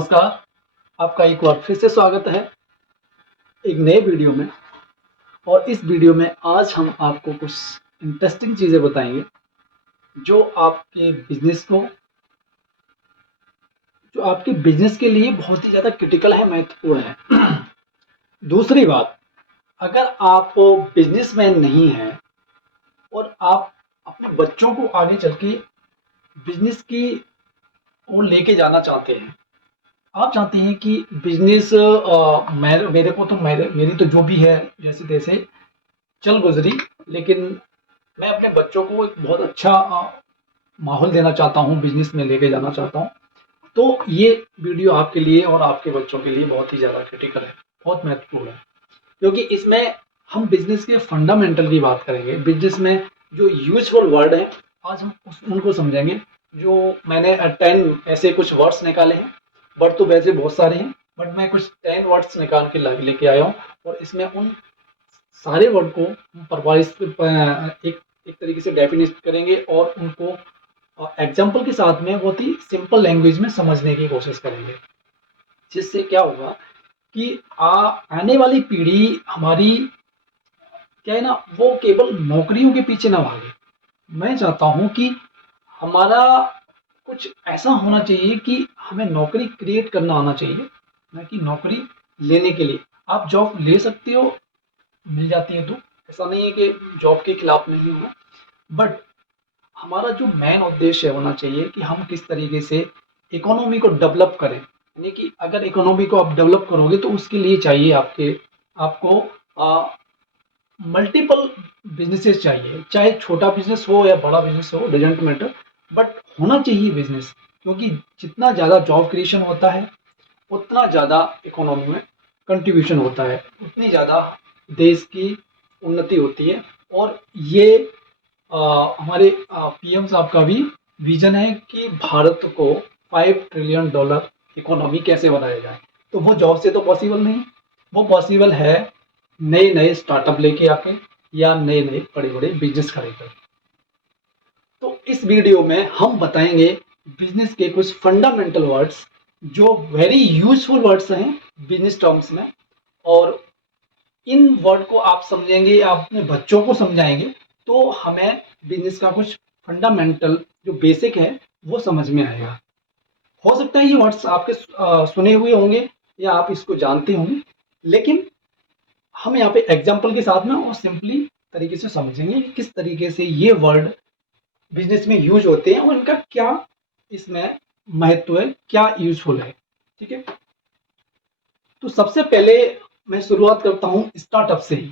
नमस्कार। आपका एक बार फिर से स्वागत है एक नए वीडियो में। और इस वीडियो में आज हम आपको कुछ इंटरेस्टिंग चीज़ें बताएंगे जो आपके बिजनेस के लिए बहुत ही ज़्यादा क्रिटिकल है, महत्वपूर्ण है। दूसरी बात, अगर आप बिजनेसमैन नहीं हैं और आप अपने बच्चों को आगे चल के बिजनेस की ओर लेके जाना चाहते हैं, आप चाहते हैं कि बिजनेस मेरी तो जो भी है जैसे तैसे चल गुजरी, लेकिन मैं अपने बच्चों को एक बहुत अच्छा माहौल देना चाहता हूँ, बिजनेस में लेके जाना चाहता हूँ। तो ये वीडियो आपके लिए और आपके बच्चों के लिए बहुत ही ज़्यादा क्रिटिकल है, बहुत महत्वपूर्ण है, क्योंकि इसमें हम बिजनेस के फंडामेंटल की बात करेंगे। बिजनेस में जो यूजफुल वर्ड है आज हम उनको समझेंगे। जो मैंने 10 ऐसे कुछ वर्ड्स निकाले हैं। वर्ड तो वैसे बहुत सारे हैं, बट मैं कुछ 10 वर्ड्स निकाल के लेके आया हूँ, और इसमें उन सारे वर्ड को एक तरीके से डेफिनेट करेंगे और उनको एग्जाम्पल के साथ में बहुत ही सिंपल लैंग्वेज में समझने की कोशिश करेंगे। जिससे क्या होगा कि आने वाली पीढ़ी हमारी क्या है ना, वो केवल नौकरियों के पीछे ना भागे। मैं चाहता हूँ कि हमारा कुछ ऐसा होना चाहिए कि हमें नौकरी क्रिएट करना आना चाहिए, ना कि नौकरी लेने के लिए। आप जॉब ले सकते हो, मिल जाती है तो, ऐसा नहीं है कि जॉब के खिलाफ नहीं हूँ, बट हमारा जो मेन उद्देश्य होना चाहिए कि हम किस तरीके से इकोनॉमी को डेवलप करें। यानी कि अगर इकोनॉमी को आप डेवलप करोगे तो उसके लिए चाहिए आपको मल्टीपल बिजनेसेस चाहिए, चाहे छोटा बिजनेस हो या बड़ा बिजनेस हो, डजेंट मैटर, बट होना चाहिए बिजनेस। क्योंकि जितना ज़्यादा जॉब क्रिएशन होता है उतना ज़्यादा इकोनॉमी में कंट्रीब्यूशन होता है, उतनी ज़्यादा देश की उन्नति होती है। और ये हमारे पीएम साहब का भी विजन है कि भारत को $5 ट्रिलियन इकोनॉमी कैसे बनाया जाए। तो वो जॉब से तो पॉसिबल नहीं, वो पॉसिबल है नए नए स्टार्टअप लेके आके या नए नए बड़े बड़े बिजनेस खड़े। तो इस वीडियो में हम बताएंगे बिजनेस के कुछ फंडामेंटल वर्ड्स जो वेरी यूजफुल वर्ड्स हैं बिजनेस टर्म्स में। और इन वर्ड को आप समझेंगे, आप अपने बच्चों को समझाएंगे, तो हमें बिजनेस का कुछ फंडामेंटल जो बेसिक है वो समझ में आएगा। हो सकता है ये वर्ड्स आपके सुने हुए होंगे या आप इसको जानते होंगे, लेकिन हम यहाँ पे एग्जाम्पल के साथ में और सिंपली तरीके से समझेंगे कि किस तरीके से ये वर्ड बिजनेस में यूज होते हैं और इनका क्या इसमें महत्व है, क्या यूजफुल है। ठीक है, तो सबसे पहले मैं शुरुआत करता हूँ स्टार्टअप से ही।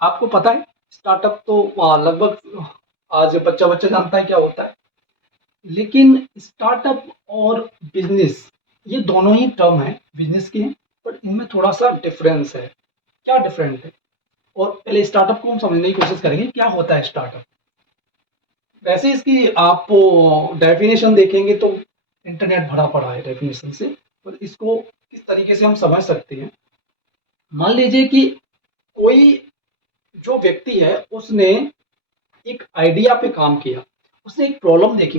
आपको पता है स्टार्टअप तो लगभग आज बच्चा बच्चा जानता है क्या होता है, लेकिन स्टार्टअप और बिजनेस ये दोनों ही टर्म है बिजनेस के हैं, बट इनमें थोड़ा सा डिफरेंस है। क्या डिफरेंस है, और पहले स्टार्टअप को हम समझने की कोशिश करेंगे क्या होता है स्टार्टअप। वैसे इसकी आप डेफिनेशन देखेंगे तो इंटरनेट भरा पड़ा है डेफिनेशन से, और इसको किस तरीके से हम समझ सकते हैं। मान लीजिए कि कोई जो व्यक्ति है उसने एक आइडिया पे काम किया, उसने एक प्रॉब्लम देखी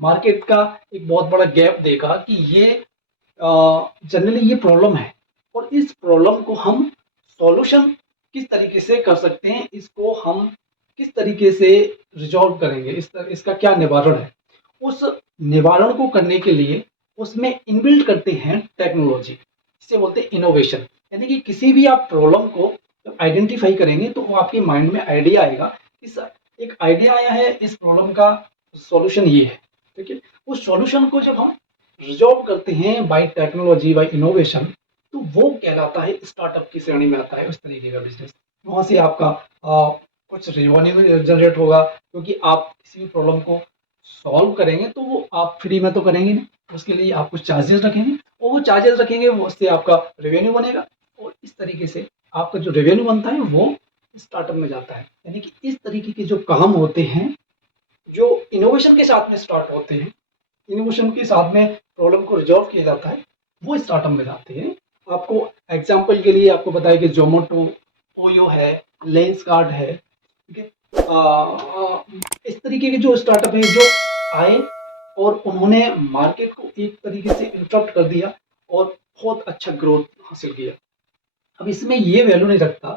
मार्केट का एक बहुत बड़ा गैप देखा कि ये जनरली ये प्रॉब्लम है, और इस प्रॉब्लम को हम सॉल्यूशन किस तरीके से कर सकते हैं, इसको हम किस तरीके से रिजॉल्व करेंगे, इसका क्या निवारण है। उस निवारण को करने के लिए उसमें इनबिल्ट करते हैं टेक्नोलॉजी, इसे बोलते हैं इनोवेशन। यानी कि किसी भी आप प्रॉब्लम को आइडेंटिफाई करेंगे तो वो आपके माइंड में आइडिया आएगा, इस एक आइडिया आया है, इस प्रॉब्लम का सॉल्यूशन ये है। ठीक है, उस सॉल्यूशन को जब हम रिजॉल्व करते हैं बाय टेक्नोलॉजी, बाय इनोवेशन, तो वो कहलाता है स्टार्टअप की श्रेणी में आता है उस तरीके का बिजनेस। वहां से आपका कुछ रेवेन्यू जनरेट होगा, क्योंकि आप किसी भी प्रॉब्लम को सॉल्व करेंगे तो वो आप फ्री में तो करेंगे नहीं, उसके लिए आप कुछ चार्जेस रखेंगे, और वो चार्जेस रखेंगे वो उससे आपका रेवेन्यू बनेगा, और इस तरीके से आपका जो रेवेन्यू बनता है वो स्टार्टअप में जाता है। यानी कि इस तरीके के जो काम होते हैं जो इनोवेशन के साथ में स्टार्ट होते हैं, इनोवेशन के साथ में प्रॉब्लम को रिजॉल्व किया जाता है, वो स्टार्टअप में जाते हैं। आपको एग्जाम्पल के लिए आपको बताया कि जोमेटो, ओयो है, लेंसकार्ट है। ठीक है, इस तरीके के जो स्टार्टअप है जो आए और उन्होंने मार्केट को एक तरीके से इंटरप्ट कर दिया और बहुत अच्छा ग्रोथ हासिल किया। अब इसमें ये वैल्यू नहीं रखता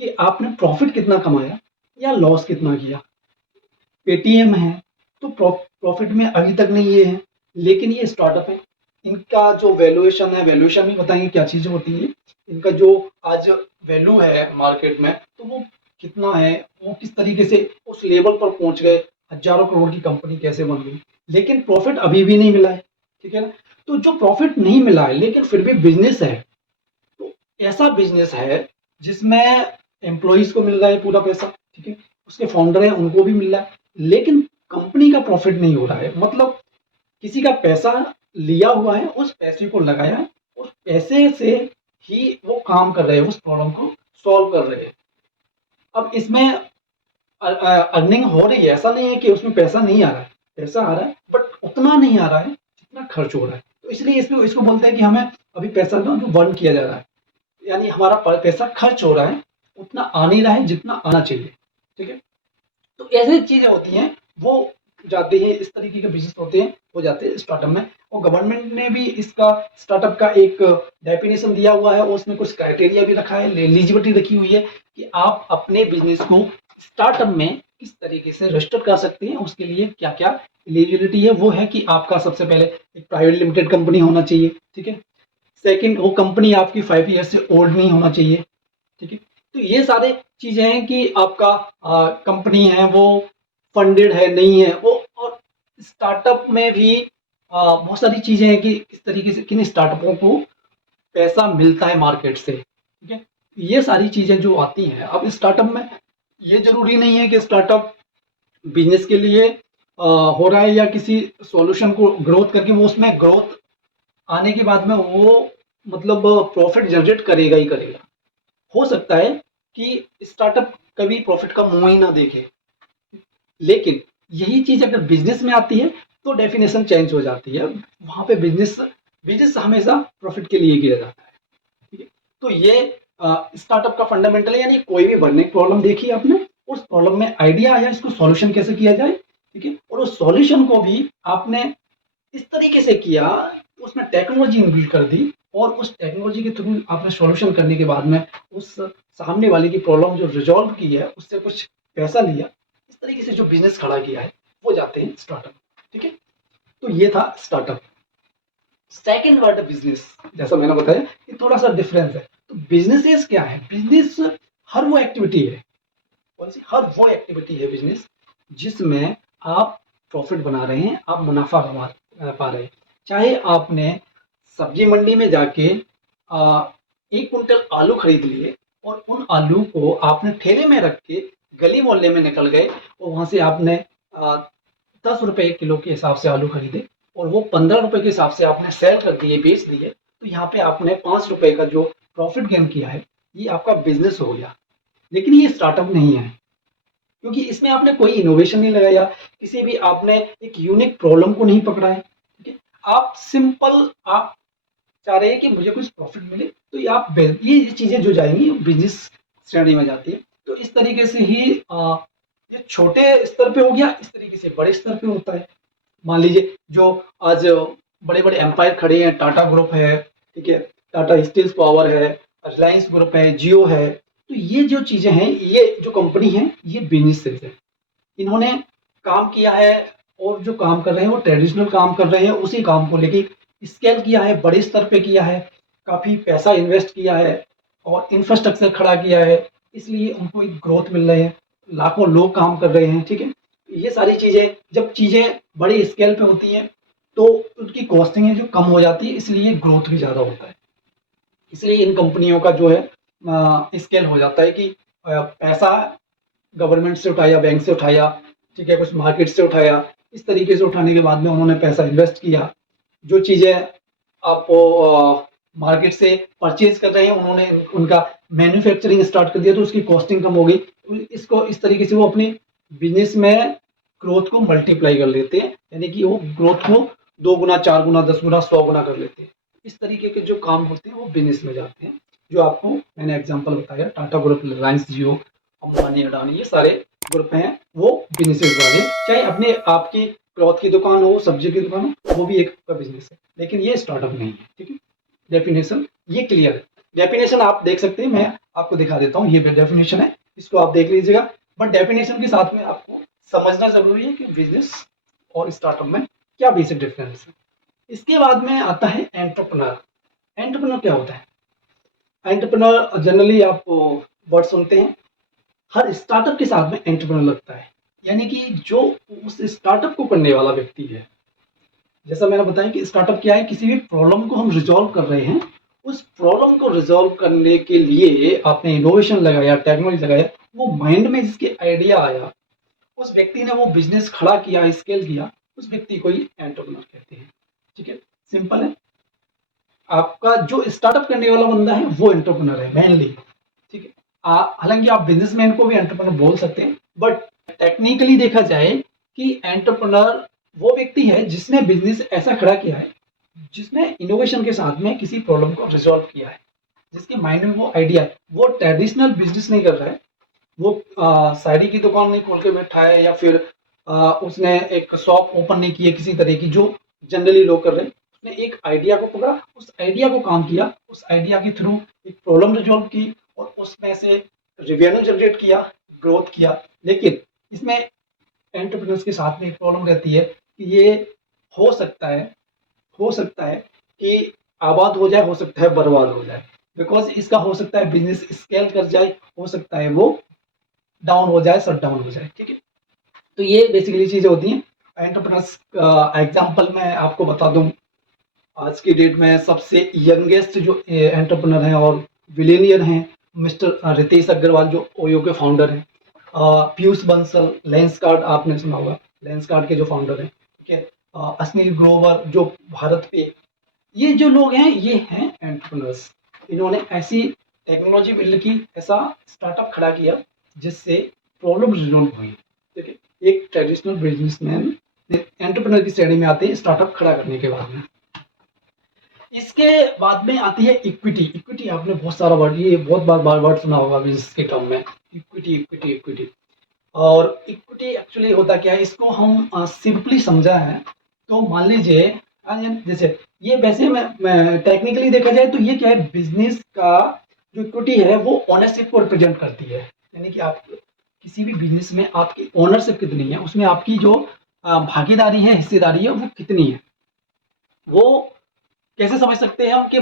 कि आपने प्रॉफिट कितना कमाया या लॉस कितना किया। पेटीएम है तो प्रॉफिट में अभी तक नहीं ये है, लेकिन ये स्टार्टअप है, इनका जो वैल्यूएशन है, वैल्यूएशन भी बताएंगे क्या चीजें होती है, इनका जो आज वैल्यू है मार्केट में तो वो कितना है, वो किस तरीके से उस लेवल पर पहुंच गए, हजारों करोड़ की कंपनी कैसे बन गई, लेकिन प्रॉफिट अभी भी नहीं मिला है। ठीक है ना। तो जो प्रॉफिट नहीं मिला है लेकिन फिर भी बिजनेस है, तो ऐसा बिजनेस है जिसमें एम्प्लॉइज को मिल रहा है पूरा पैसा, ठीक है, उसके फाउंडर है उनको भी मिल रहा है, लेकिन कंपनी का प्रॉफिट नहीं हो रहा है। मतलब किसी का पैसा लिया हुआ है, उस पैसे को लगाया है, उस पैसे से ही वो काम कर रहे हैं, उस प्रॉब्लम को सॉल्व कर रहे हैं। अब इसमें अर्निंग हो रही है, ऐसा नहीं है कि उसमें पैसा नहीं आ रहा है, पैसा आ रहा है बट उतना नहीं आ रहा है जितना खर्च हो रहा है। तो इसलिए इसमें इसको बोलते हैं कि हमें अभी पैसा जो बर्न किया जा रहा है, यानी हमारा पैसा खर्च हो रहा है, उतना आ नहीं रहा है जितना आना चाहिए। ठीक है। तो ऐसी चीजें होती हैं, वो जाते हैं, इस तरीके के बिजनेस होते हैं, वो जाते हैं स्टार्टअप में। और गवर्नमेंट ने भी इसका स्टार्टअप का एक डेफिनेशन दिया हुआ है और उसमें कुछ क्राइटेरिया भी रखा है, एलिजिबिलिटी रखी हुई है कि आप अपने बिजनेस को स्टार्टअप में किस तरीके से रजिस्टर कर सकते हैं। उसके लिए क्या क्या एलिजिबिलिटी है, वो है कि आपका सबसे पहले एक प्राइवेट लिमिटेड कंपनी होना चाहिए। ठीक है। सेकंड, वो कंपनी आपकी 5 ईयर से ओल्ड नहीं होना चाहिए। ठीक है। तो ये सारे चीजें हैं कि आपका कंपनी है वो फंडेड है नहीं है वो। और स्टार्टअप में भी बहुत सारी चीजें हैं कि किस तरीके से किन स्टार्टअपों को पैसा मिलता है मार्केट से। ठीक है। ये सारी चीजें जो आती हैं अब स्टार्टअप में, ये जरूरी नहीं है कि स्टार्टअप बिजनेस के लिए हो रहा है या किसी सॉल्यूशन को ग्रोथ करके वो उसमें ग्रोथ आने के बाद में वो मतलब प्रॉफिट जनरेट करेगा ही करेगा। हो सकता है कि स्टार्टअप कभी प्रॉफिट का मुंह ही ना देखे, लेकिन यही चीज अगर बिजनेस में आती है तो डेफिनेशन चेंज हो जाती है। वहां पे बिजनेस बिजनेस हमेशा प्रॉफिट के लिए किया जाता है। ठीक है। तो ये स्टार्टअप का फंडामेंटल है, यानी कोई भी बर्निंग प्रॉब्लम देखी आपने, उस प्रॉब्लम में आइडिया आया, इसको सॉल्यूशन कैसे किया जाए। ठीक है। और उस सॉल्यूशन को भी आपने इस तरीके से किया, उसमें टेक्नोलॉजी इनबिल्ड कर दी और उस टेक्नोलॉजी के थ्रू आपने सॉल्यूशन करने के बाद में उस सामने वाले की प्रॉब्लम जो रिजॉल्व की है उससे कुछ पैसा लिया, इस तरीके से जो बिजनेस खड़ा किया है वो जाते हैं स्टार्टअप। ठीक है। तो ये था स्टार्टअप। सेकेंड वर्ड बिजनेस, जैसा मैंने बताया ये थोड़ा सा डिफरेंस है। तो बिजनेस क्या है? बिजनेस हर वो एक्टिविटी है, कौन सी? हर वो एक्टिविटी है बिजनेस जिसमें आप प्रॉफिट बना रहे हैं, आप मुनाफा कमा पा रहे हैं। चाहे आपने सब्जी मंडी में जाके 1 कुंटल आलू खरीद लिए और उन आलू को आपने ठेले में रख के गली मोहल्ले में निकल गए और वहां से आपने 10 रुपए किलो के हिसाब से आलू खरीदे और वो 15 रुपए के हिसाब से आपने सेल कर दिए, बेच दिए, तो यहाँ पे आपने 5 रुपए का जो प्रॉफिट गेन किया है ये आपका बिजनेस हो गया। लेकिन ये स्टार्टअप नहीं है, क्योंकि इसमें आपने कोई इनोवेशन नहीं लगाया, किसी भी आपने एक यूनिक प्रॉब्लम को नहीं पकड़ा है। ठीक है। आप सिंपल आप चाह रहे हैं कि मुझे कुछ प्रॉफिट मिले, तो ये चीजें जो जाएंगी बिजनेस श्रेणी में जाती है। तो इस तरीके से ही ये छोटे स्तर पे हो गया, इस तरीके से बड़े स्तर पे होता है। मान लीजिए जो आज बड़े बड़े एम्पायर खड़े हैं, टाटा ग्रुप है, ठीक है, टाटा स्टील पावर है, रिलायंस ग्रुप है, जियो है, तो ये जो चीजें हैं, ये जो कंपनी है, ये बिजनेस है। इन्होंने काम किया है और जो काम कर रहे हैं वो ट्रेडिशनल काम कर रहे हैं, उसी काम को लेके स्केल किया है, बड़े स्तर पे किया है, काफी पैसा इन्वेस्ट किया है और इंफ्रास्ट्रक्चर खड़ा किया है, इसलिए उनको एक ग्रोथ मिल रही है, लाखों लोग काम कर रहे हैं। ठीक है। ये सारी चीजें, जब चीजें बड़े स्केल पे होती हैं तो उनकी कॉस्टिंग है जो कम हो जाती है, इसलिए ग्रोथ भी ज्यादा होता है। इसलिए इन कंपनियों का जो है स्केल हो जाता है कि पैसा गवर्नमेंट से उठाया, बैंक से उठाया, ठीक है, कुछ मार्केट से उठाया, इस तरीके से उठाने के बाद में उन्होंने पैसा इन्वेस्ट किया। जो चीजें आप मार्केट से परचेज कर रहे हैं उन्होंने उनका मैन्युफैक्चरिंग स्टार्ट कर दिया तो उसकी कॉस्टिंग कम हो गई। इसको इस तरीके से वो अपने बिजनेस में ग्रोथ को मल्टीप्लाई कर लेते हैं, यानी कि वो ग्रोथ को 2 गुना, 4 गुना, 10 गुना, 100 गुना कर लेते हैं। इस तरीके के जो काम होते हैं वो बिजनेस में जाते हैं, जो आपको मैंने एग्जांपल बताया, टाटा ग्रुप, रिलायंस, जियो, अंबानी, अडानी, ये सारे ग्रुप हैं वो बिजनेसेस वाले, चाहे अपने आपकी क्लॉथ की दुकान हो, सब्जी की दुकान हो, वो भी एक का बिजनेस है, लेकिन ये स्टार्टअप नहीं है। ठीक है, डेफिनेशन ये क्लियर है। डेफिनेशन आप देख सकते हैं, मैं आपको दिखा देता हूँ, ये डेफिनेशन है, इसको आप देख लीजिएगा। बट डेफिनेशन के साथ में आपको समझना जरूरी है कि बिजनेस और स्टार्टअप में क्या बेसिक डिफरेंस है। इसके बाद में आता है एंटरप्रेन्योर। एंटरप्रेन्योर क्या होता है? एंटरप्रेन्योर जनरली आप वर्ड सुनते हैं, हर स्टार्टअप के साथ में एंटरप्रेन्योर लगता है, यानी कि जो उस स्टार्टअप को करने वाला व्यक्ति है। जैसा मैंने बताया कि स्टार्टअप क्या है, किसी भी प्रॉब्लम को हम रिजॉल्व कर रहे हैं, उस प्रॉब्लम को रिजॉल्व करने के लिए आपने इनोवेशन लगाया, टेक्नोलॉजी लगाया, वो माइंड में जिसके आइडिया आया, उस व्यक्ति ने वो बिजनेस खड़ा किया, स्केल किया, उस व्यक्ति को ही एंटरप्रेन्योर कहते हैं। ठीक है, सिंपल है। आपका जो स्टार्टअप करने वाला बंदा है वो एंटरप्रेन्योर है मेनली। ठीक है, हालांकि आप बिजनेसमैन को भी एंटरप्रेन्योर बोल सकते हैं, बट टेक्निकली देखा जाए कि एंटरप्रेन्योर वो व्यक्ति है जिसने बिजनेस ऐसा खड़ा किया है, जिसने इनोवेशन के साथ में किसी प्रॉब्लम को रिजॉल्व किया है, जिसके माइंड में वो आइडिया है। वो ट्रेडिशनल बिजनेस नहीं कर रहा है, वो साड़ी की दुकान नहीं खोल के बैठा है, या फिर उसने एक शॉप ओपन नहीं की है किसी तरह की जो जनरली लोग कर रहे हैं। उसने एक आइडिया को पकड़ा, उस आइडिया को काम किया, उस आइडिया के थ्रू एक प्रॉब्लम रिजॉल्व की और उसमें से रेवेन्यू जनरेट किया, ग्रोथ किया। लेकिन इसमें एंटरप्रेन्योर्स के साथ में एक प्रॉब्लम रहती है कि ये हो सकता है कि आबाद हो जाए, हो सकता है बर्बाद हो जाए, बिकॉज इसका हो सकता है बिजनेस स्केल कर जाए, हो सकता है वो डाउन हो जाए, शट डाउन हो जाए। ठीक है, तो ये बेसिकली चीजें होती हैं एंटरप्रेन्योर्स। एग्जांपल मैं आपको बता दूं, आज की डेट में सबसे यंगेस्ट जो एंटरप्रेन्योर हैं और बिलियनियर हैं, मिस्टर रितेश अग्रवाल, जो ओयो के फाउंडर हैं। पीयूष बंसल, लेंसकार्ट आपने सुना होगा, लेंसकार्ट के जो फाउंडर हैं। ठीक है, अश्नील ग्रोवर जो भारत पे, ये जो लोग हैं ये हैं एंटरप्रेन्योर्स। इन्होंने ऐसी टेक्नोलॉजी बिल्ड की, ऐसा स्टार्टअप खड़ा किया जिससे प्रॉब्लम रिजॉल्व हुई। ठीक है, एक ट्रेडिशनल बिजनेसमैन एंटरप्रेन्योर की श्रेणी में आते हैं स्टार्टअप खड़ा करने के बाद में। इसके बाद में आती है इक्विटी। इक्विटी आपने बहुत सारा वर्ड, ये बहुत बार वर्ड सुना होगा बिजनेस के टर्म में, इक्विटी इक्विटी इक्विटी। और इक्विटी एक्चुअली होता क्या है, इसको हम सिंपली समझा है तो मान लीजिए, जैसे ये वैसे मैं टेक्निकली देखा जाए तो ये क्या है, बिजनेस का जो इक्विटी है वो ओनरशिप को रिप्रेजेंट करती है। यानी कि आप किसी भी बिजनेस में आपकी ओनरशिप कितनी है, उसमें आपकी जो भागीदारी है, हिस्सेदारी है, वो कितनी है। वो कैसे समझ सकते हैं हम कि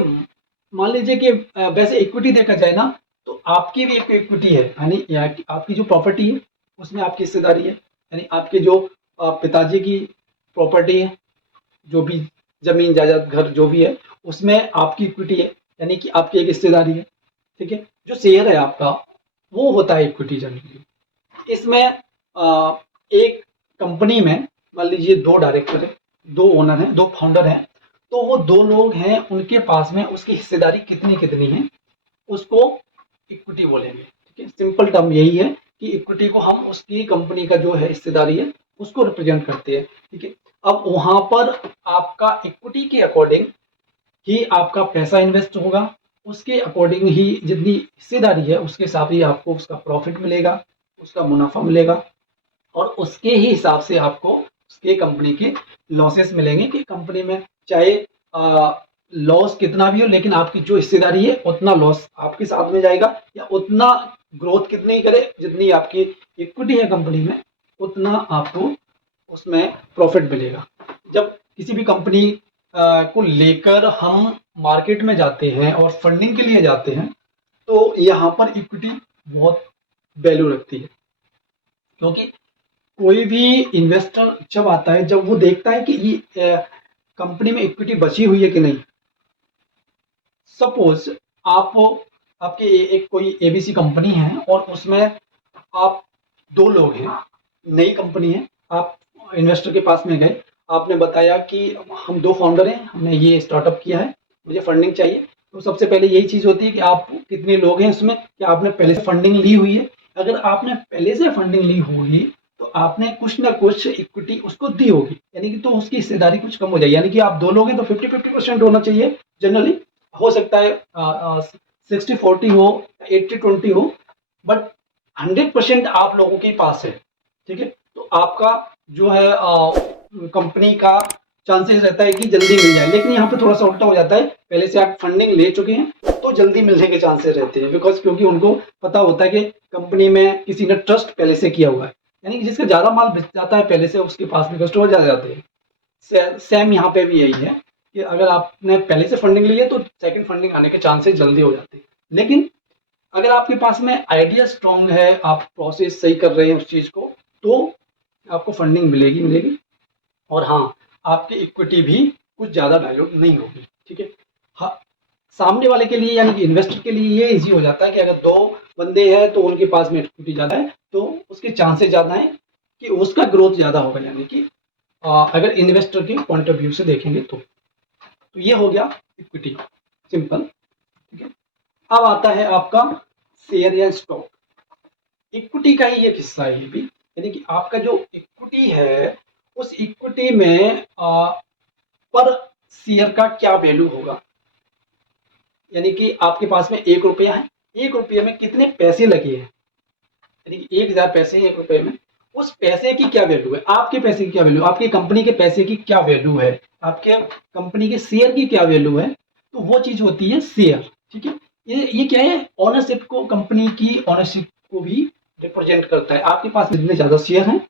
मान लीजिए कि वैसे इक्विटी देखा जाए ना, तो आपकी भी एक इक्विटी है, यानी आपकी जो प्रॉपर्टी है उसमें आपकी हिस्सेदारी है, यानी आपके जो पिताजी की प्रॉपर्टी है, जो भी जमीन जायदाद घर जो भी है, उसमें आपकी इक्विटी है, यानी कि आपकी एक हिस्सेदारी है। ठीक है, जो शेयर है आपका वो होता है इक्विटी जनरली। इसमें एक कंपनी में मान लीजिए 2 डायरेक्टर है, 2 ओनर हैं, 2 फाउंडर हैं, तो वो 2 लोग हैं, उनके पास में उसकी हिस्सेदारी कितनी कितनी है, उसको इक्विटी बोलेंगे। ठीक है, सिंपल टर्म यही है कि इक्विटी को हम उसकी कंपनी का जो है हिस्सेदारी है उसको रिप्रेजेंट करते हैं। ठीक है, अब वहां पर आपका इक्विटी के अकॉर्डिंग ही आपका पैसा इन्वेस्ट होगा, उसके अकॉर्डिंग ही जितनी हिस्सेदारी है उसके साथ ही आपको उसका प्रॉफिट मिलेगा, उसका मुनाफा मिलेगा, और उसके ही हिसाब से आपको उसके कंपनी के लॉसेस मिलेंगे कि कंपनी में चाहे लॉस कितना भी हो, लेकिन आपकी जो हिस्सेदारी है उतना लॉस आपके साथ में जाएगा, या उतना ग्रोथ कितनी करे, जितनी आपकी इक्विटी है कंपनी में उतना आपको उसमें प्रॉफिट मिलेगा। जब किसी भी कंपनी को लेकर हम मार्केट में जाते हैं और फंडिंग के लिए जाते हैं, तो यहाँ पर इक्विटी बहुत वैल्यू रखती है, क्योंकि कोई भी इन्वेस्टर जब आता है, जब वो देखता है कि ये कंपनी में इक्विटी बची हुई है कि नहीं। सपोज आपके एक कोई एबीसी कंपनी है और उसमें आप 2 लोग हैं, नई कंपनी है, आप इन्वेस्टर के पास में गए, आपने बताया कि हम 2 फाउंडर हैं, हमने ये स्टार्टअप किया है, मुझे फंडिंग चाहिए। तो सबसे पहले यही चीज़ होती है कि आप कितने लोग हैं उसमें, कि आपने पहले से फंडिंग ली हुई है। अगर आपने पहले से फंडिंग ली होगी तो आपने कुछ ना कुछ इक्विटी उसको दी होगी, यानी कि तो उसकी हिस्सेदारी कुछ कम हो जाएगी। यानी कि आप 2 लोग हैं तो 50-50% होना चाहिए जनरली। हो सकता है 60-40 हो, 80-20 हो, बट 100% आप लोगों के पास है। ठीक है, तो आपका जो है कंपनी का चांसेस रहता है कि जल्दी मिल जाए, लेकिन यहाँ पे थोड़ा सा उल्टा हो जाता है, पहले से आप फंडिंग ले चुके हैं तो जल्दी मिलने के चांसेस रहते हैं, बिकॉज क्योंकि उनको पता होता है कि कंपनी में किसी ने ट्रस्ट पहले से किया हुआ है, यानी कि जिसका ज़्यादा माल बिक जाता है पहले से उसके पास में कस्टमर ज़्यादा जाते हैं। सेम यहाँ पे भी यही है कि अगर आपने पहले से फंडिंग ली है तो सेकंड फंडिंग आने के चांसेस जल्दी हो जाते हैं। लेकिन अगर आपके पास में आइडिया स्ट्रांग है, आप प्रोसेस सही कर रहे हैं उस चीज़ को, तो आपको फंडिंग मिलेगी मिलेगी। और हाँ, आपकी इक्विटी भी कुछ ज़्यादा डायलूट नहीं होगी, ठीक है। हाँ, सामने वाले के लिए यानी कि इन्वेस्टर के लिए ये इजी हो जाता है कि अगर दो बंदे हैं तो उनके पास में इक्विटी ज़्यादा है तो उसके चांसेस ज़्यादा हैं कि उसका ग्रोथ ज़्यादा होगा, यानी कि अगर इन्वेस्टर के पॉइंट ऑफ व्यू से देखेंगे तो ये हो गया इक्विटी, सिंपल, ठीक है। अब आता है आपका शेयर या स्टॉक। इक्विटी का ही एक हिस्सा है ये भी, यानी कि आपका जो इक्विटी है उस इक्विटी में पर शेयर का क्या वैल्यू होगा, यानी कि आपके पास में 1 रुपया है, 1 रुपये में कितने पैसे लगे हैं, यानी कि 1000 पैसे हैं 1 रुपये में, उस पैसे की क्या वैल्यू है, आपके पैसे की क्या वैल्यू, आपकी कंपनी के पैसे की क्या वैल्यू है, आपके कंपनी के शेयर की क्या वैल्यू है, तो वो चीज होती है शेयर, ठीक है। ये क्या है, ओनरशिप को, कंपनी की ओनरशिप को भी रिप्रेजेंट करता है। आपके पास जितने ज्यादा शेयर हैं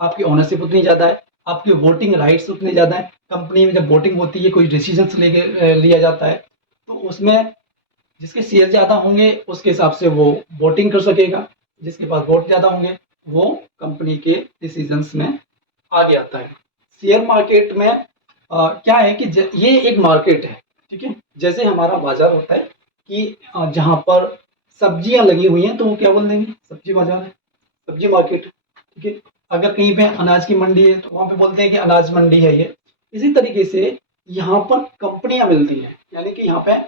आपकी ओनरशिप उतनी ज्यादा है, आपके वोटिंग राइट्स उतने ज्यादा है। कंपनी में जब वोटिंग होती है, कोई डिसीजन लेके लिया जाता है, तो उसमें जिसके शेयर ज्यादा होंगे उसके हिसाब से वो वोटिंग कर सकेगा, जिसके पास वोट ज्यादा होंगे वो कंपनी के डिसीजंस में आगे आता है। शेयर मार्केट में क्या है कि ये एक मार्केट है, ठीक है। जैसे हमारा बाजार होता है कि जहाँ पर सब्जियां लगी हुई हैं तो वो क्या बोल देंगे, सब्जी बाजार है, सब्जी मार्केट, ठीक है। अगर कहीं पे अनाज की मंडी है तो वहाँ पे बोलते हैं कि अनाज मंडी है ये। इसी तरीके से यहाँ पर कंपनियां मिलती हैं, यानी कि यहाँ पे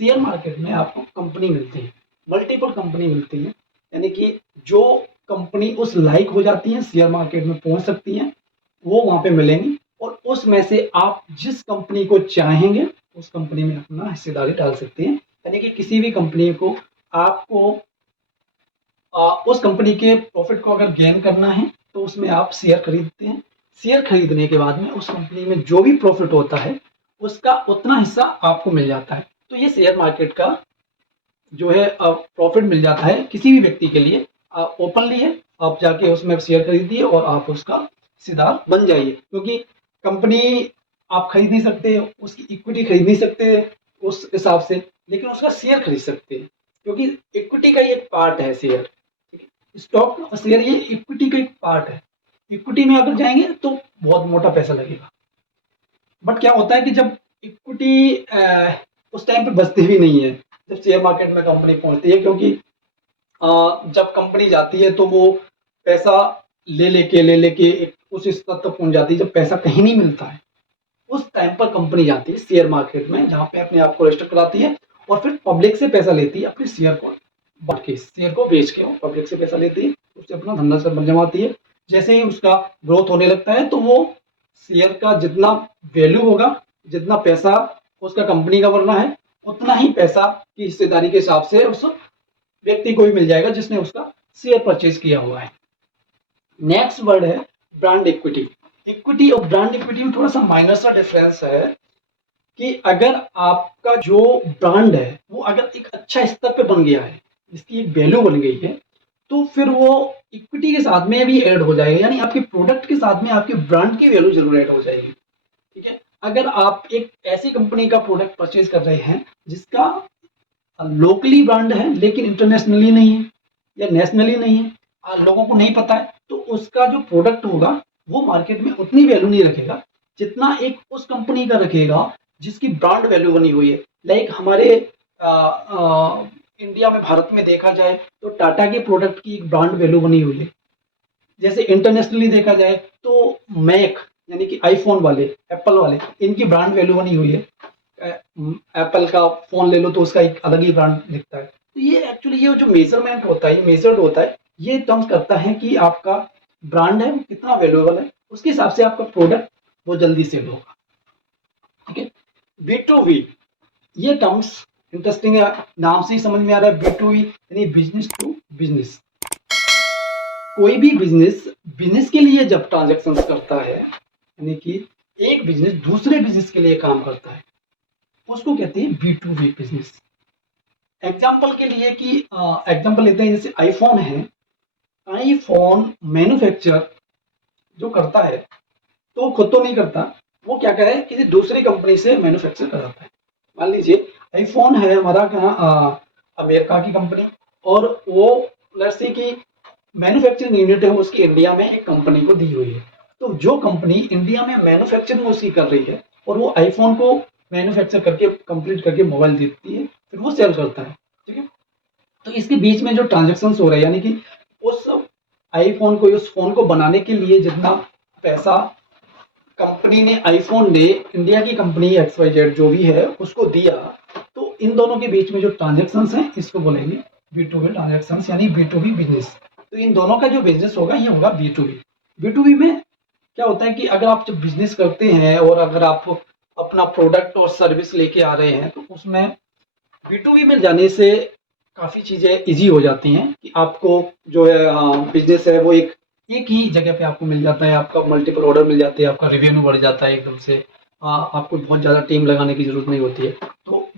शेयर मार्केट में आपको कंपनी मिलती है, मल्टीपल कंपनी मिलती है, यानी कि जो कंपनी उस लायक हो जाती है शेयर मार्केट में पहुंच सकती हैं वो वहां पे मिलेंगी, और उसमें से आप जिस कंपनी को चाहेंगे उस कंपनी में अपना हिस्सेदारी डाल सकते हैं। यानी कि किसी भी कंपनी को आपको उस कंपनी के प्रॉफिट को अगर गेन करना है तो उसमें आप शेयर खरीदते हैं। शेयर खरीदने के बाद में उस कंपनी में जो भी प्रॉफिट होता है उसका उतना हिस्सा आपको मिल जाता है। तो ये शेयर मार्केट का जो है प्रॉफिट मिल जाता है किसी भी व्यक्ति के लिए, ओपनली है, आप जाके उसमें शेयर खरीदिए और आप उसका हिस्सेदार बन जाइए, क्योंकि कंपनी आप खरीद नहीं सकते, उसकी इक्विटी खरीद नहीं सकते उस हिसाब से, लेकिन उसका शेयर खरीद सकते हैं, क्योंकि इक्विटी का ही एक पार्ट है शेयर, स्टॉक और शेयर ये इक्विटी का एक पार्ट है। इक्विटी में अगर जाएंगे तो बहुत मोटा पैसा लगेगा, बट क्या होता है कि जब इक्विटी उस टाइम पे बचती भी नहीं है जब शेयर मार्केट में कंपनी पहुंचती है, क्योंकि जब कंपनी जाती है तो वो पैसा ले लेके एक उस स्तर तक पहुंच जाती है जब पैसा कहीं नहीं मिलता है, उस टाइम पर कंपनी जाती है शेयर मार्केट में, जहाँ पे अपने आप को रजिस्टर कराती है और फिर पब्लिक से पैसा लेती है, अपने शेयर को बांट के, शेयर को बेच के वो पब्लिक से पैसा लेती है, उससे अपना धंधा सब जमाती है। जैसे ही उसका ग्रोथ होने लगता है तो वो शेयर का जितना वैल्यू होगा, जितना पैसा उसका कंपनी का बनना है, उतना ही पैसा की हिस्सेदारी के हिसाब से उस व्यक्ति को भी मिल जाएगा जिसने उसका शेयर परचेज किया हुआ है। नेक्स्ट वर्ड है ब्रांड इक्विटी। इक्विटी और ब्रांड इक्विटी में थोड़ा सा माइनर सा डिफरेंस है कि अगर आपका जो ब्रांड है वो अगर एक अच्छा स्तर पे बन गया है, जिसकी एक वैल्यू बन गई है, तो फिर वो इक्विटी के साथ में भी ऐड हो जाएगा, यानी आपके प्रोडक्ट के साथ में आपके ब्रांड की वैल्यू जरूर ऐड हो जाएगी, ठीक है। अगर आप एक ऐसी कंपनी का प्रोडक्ट परचेज कर रहे हैं जिसका लोकली ब्रांड है लेकिन इंटरनेशनली नहीं है या नेशनली नहीं है, लोगों को नहीं पता है, तो उसका जो प्रोडक्ट होगा वो मार्केट में उतनी वैल्यू नहीं रखेगा जितना एक उस कंपनी का रखेगा जिसकी ब्रांड वैल्यू बनी हुई है। लाइक हमारे इंडिया में, भारत में देखा जाए तो टाटा के प्रोडक्ट की एक ब्रांड वैल्यू बनी हुई है। जैसे इंटरनेशनली देखा जाए तो मैक यानी कि आईफोन वाले, एप्पल वाले, इनकी ब्रांड वैल्यू बनी हुई है। एप्पल का फोन ले लो तो उसका एक अलग ही ब्रांड दिखता है। तो ये एक्चुअली ये जो मेजरमेंट होता है, मेजर्ड होता है, ये टर्म्स करता है कि आपका ब्रांड है कितना वैल्यूएबल है, उसके हिसाब से आपका प्रोडक्ट वो जल्दी सेल होगा, ठीक है। B2B, ये टर्म्स इंटरेस्टिंग है, नाम से ही समझ में आ रहा है B2B यानी बिजनेस टू बिजनेस। कोई भी बिजनेस के लिए जब ट्रांजेक्शन करता है यानी कि एक बिजनेस दूसरे बिजनेस के लिए काम करता है, उसको कहते हैं B2B बिजनेस। एग्जाम्पल के लिए कि एग्जाम्पल लेते हैं, जैसे आईफोन है, आईफोन मैन्युफैक्चर जो करता है तो खुद तो नहीं करता, वो क्या करे, किसी दूसरी कंपनी से मैन्युफैक्चर कराता है। मान लीजिए आईफोन है हमारा कहाँ, अमेरिका की कंपनी, और वो लेट्स से कि मैन्युफैक्चरिंग यूनिट है उसकी इंडिया में एक कंपनी को दी हुई है। तो जो कंपनी इंडिया में मैन्युफैक्चरिंग उसकी कर रही है और वो आईफोन को मैन्युफैक्चर करके कंप्लीट करके मोबाइल देती है, फिर वो सेल करता है, ठीक है। तो इसके बीच में जो ट्रांजेक्शन हो रहा है, यानी कि उस आईफोन को, उस फोन को बनाने के लिए जितना पैसा कंपनी ने, आईफोन ने इंडिया की कंपनी XYZ जो भी है उसको दिया, तो इन दोनों के बीच में जो ट्रांजेक्शन्स हैं इसको बोलेंगे B2B ट्रांजेक्शन्स, यानी B2B बिजनेस। तो इन दोनों का जो बिजनेस होगा ये होगा B2B। B2B में क्या होता है कि अगर आप जब बिजनेस करते हैं और अगर आप अपना प्रोडक्ट और सर्विस लेके आ रहे हैं, तो उसमें B2B में जाने से काफ़ी चीज़ें इजी हो जाती हैं कि आपको जो है बिजनेस है वो एक ही जगह पे आपको मिल जाता है, आपका मल्टीपल ऑर्डर मिल जाते हैं, आपका रेवेन्यू बढ़ जाता है एकदम से, आपको बहुत ज़्यादा टीम लगाने की ज़रूरत नहीं होती है। तो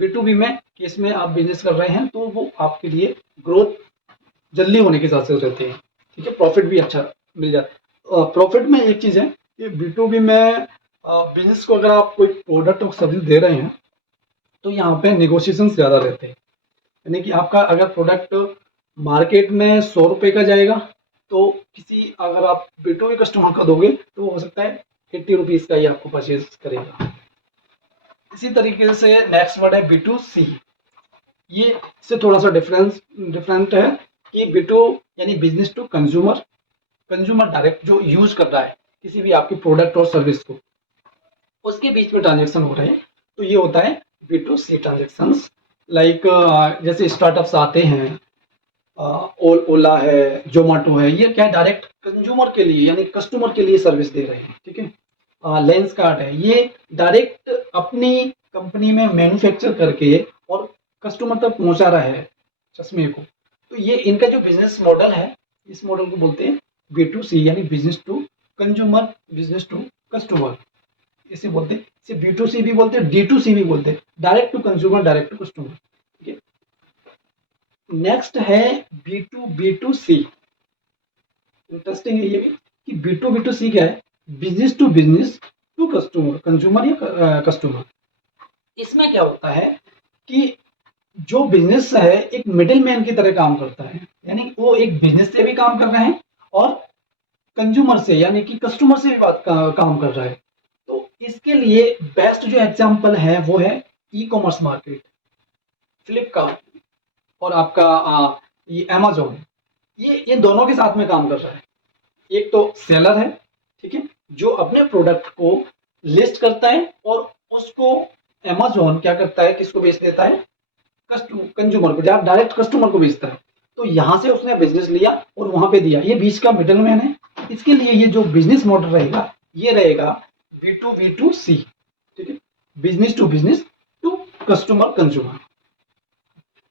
B2B में केस में आप बिजनेस कर रहे हैं तो वो आपके लिए ग्रोथ जल्दी होने के चांसेस रहते हैं, ठीक है, प्रॉफिट भी अच्छा मिल जाता है। प्रॉफिट में एक चीज़ है कि B2B में बिजनेस को अगर आप कोई प्रोडक्ट और सर्विस दे रहे हैं तो यहाँ पे नेगोशिएशन ज़्यादा रहते हैं, यानी कि आपका अगर प्रोडक्ट मार्केट में 100 रुपये का जाएगा, तो किसी अगर आप B2B कस्टमर का दोगे तो हो सकता है 80 रुपीज़ का ही आपको परचेज करेगा। इसी तरीके से नेक्स्ट वर्ड है B2C। ये इससे थोड़ा सा डिफरेंट है कि B2 यानी business to consumer, consumer direct जो यूज कर रहा है किसी भी आपकी प्रोडक्ट और सर्विस को, उसके बीच में ट्रांजेक्शन हो रहे हैं, तो ये होता है B2C ट्रांजेक्शन्स। लाइक जैसे स्टार्टअप्स आते हैं, ओला है, जोमेटो है, ये क्या है, डायरेक्ट कंज्यूमर के लिए यानी कस्टमर के लिए सर्विस दे रहे हैं, ठीक है। लेंस कार्ट है, ये डायरेक्ट अपनी कंपनी में मैन्युफैक्चर करके और कस्टमर तक पहुंचा रहा है चश्मे को। तो ये इनका जो बिजनेस मॉडल है, इस मॉडल को बोलते हैं B2C यानी business to consumer, business to customer, इसे बोलते हैं। इसे B2C भी बोलते हैं, D2C भी बोलते हैं, direct to consumer, direct to customer, ठीक है। नेक्स्ट है B2B2C। इंटरेस्टिंग है ये भी कि B2B2C क्या है, business to business to customer, consumer या कस्टमर। इसमें क्या होता है कि जो बिजनेस है एक मिडिल मैन की तरह काम करता है, यानी वो एक बिजनेस से भी काम कर रहे हैं और कंज्यूमर से यानी कि कस्टमर से भी काम कर रहा है। तो इसके लिए बेस्ट जो एग्जांपल है वो है ई-कॉमर्स मार्केट, फ्लिपकार्ट और आपका ये अमेजोन, ये दोनों के साथ में काम कर रहा है। एक तो सेलर है, ठीक है, जो अपने प्रोडक्ट को लिस्ट करता है और उसको अमेजोन क्या करता है, किसको बेच देता है, कंज्यूमर को, जहाँ डायरेक्ट कस्टमर को बेचता है। तो यहाँ से उसने बिजनेस लिया और वहां पे दिया, ये बीच का मिडल मैन है। इसके लिए ये जो बिजनेस मॉडल रहेगा ये रहेगा B2B2C, ठीक है, business to customer consumer.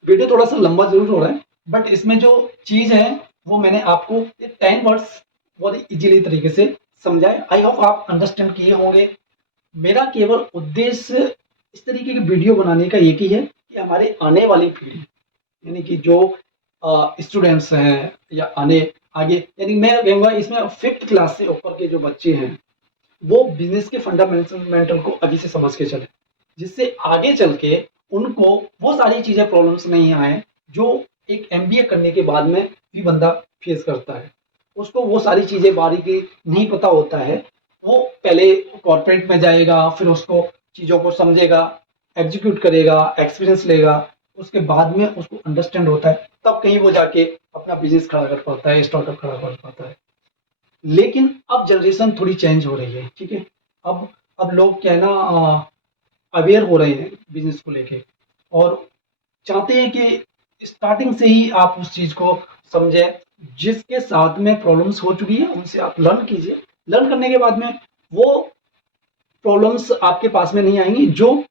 Video थोड़ा सा लंबा जरूर हो रहा है, बट इसमें जो चीज है वो मैंने आपको ये 10 वर्ड्स बहुत इजीली तरीके से समझाए। आई होप आप अंडरस्टैंड किए होंगे। मेरा केवल उद्देश्य इस तरीके की वीडियो बनाने का एक ही है कि हमारे आने वाली पीढ़ी यानी कि जो स्टूडेंट्स हैं या आगे यानी मैं कहूँगा इसमें 5th क्लास से ऊपर के जो बच्चे हैं वो बिजनेस के फंडामेंटल को अभी से समझ के चले, जिससे आगे चल के उनको वो सारी चीज़ें प्रॉब्लम्स नहीं आए जो एक MBA करने के बाद में भी बंदा फेस करता है। उसको वो सारी चीज़ें बारीकी नहीं पता होता है, वो पहले कॉर्पोरेट में जाएगा, फिर उसको चीज़ों को समझेगा, एग्जीक्यूट करेगा, एक्सपीरियंस लेगा, उसके बाद में उसको अंडरस्टैंड होता है, तब कहीं वो जाके अपना बिजनेस खड़ा कर पाता है, स्टार्टअप खड़ा कर पाता है। लेकिन अब जनरेशन थोड़ी चेंज हो रही है, ठीक है। अब लोग क्या है ना, अवेयर हो रहे हैं बिजनेस को लेके और चाहते हैं कि स्टार्टिंग से ही आप उस चीज़ को समझें, जिसके साथ में प्रॉब्लम्स हो चुकी है उनसे आप लर्न कीजिए। लर्न करने के बाद में वो प्रॉब्लम्स आपके पास में नहीं आएंगी जो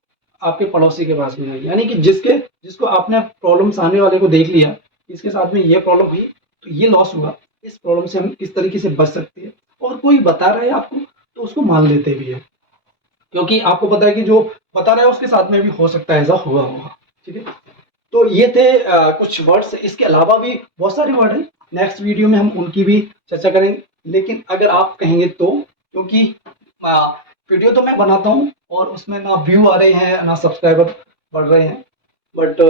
आपके पड़ोसी के पास में आएंगी, यानी कि जिसको आपने प्रॉब्लम्स आने वाले को देख लिया, इसके साथ में ये प्रॉब्लम हुई तो ये लॉस हुआ, इस प्रॉब्लम से हम किस तरीके से बच सकते हैं, और कोई बता रहा है आपको तो उसको मान लेते भी है, क्योंकि आपको पता है कि जो बता रहा है उसके साथ में भी हो सकता है ऐसा हुआ होगा। ठीक है, तो ये थे कुछ वर्ड्स, इसके अलावा भी बहुत सारे वर्ड हैं, नेक्स्ट वीडियो में हम उनकी भी चर्चा करेंगे। लेकिन अगर आप कहेंगे तो, क्योंकि वीडियो तो मैं बनाता हूँ और उसमें ना व्यू आ रहे हैं ना सब्सक्राइबर बढ़ रहे हैं, बट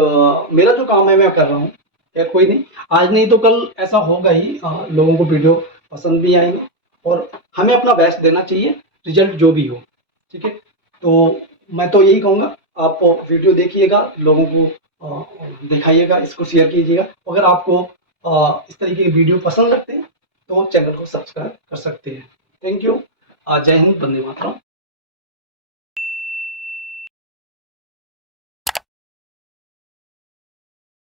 मेरा जो काम है मैं कर रहा हूँ। या कोई नहीं, आज नहीं तो कल ऐसा होगा ही, लोगों को वीडियो पसंद भी आएंगे और हमें अपना बेस्ट देना चाहिए, रिजल्ट जो भी हो। ठीक है, तो मैं तो यही कहूँगा, आप वीडियो देखिएगा, लोगों को दिखाइएगा, इसको शेयर कीजिएगा। अगर आपको इस तरीके के वीडियो पसंद लगते हैं तो चैनल को सब्सक्राइब कर सकते हैं। Thank you. जय हिंद, वंदे मातरम।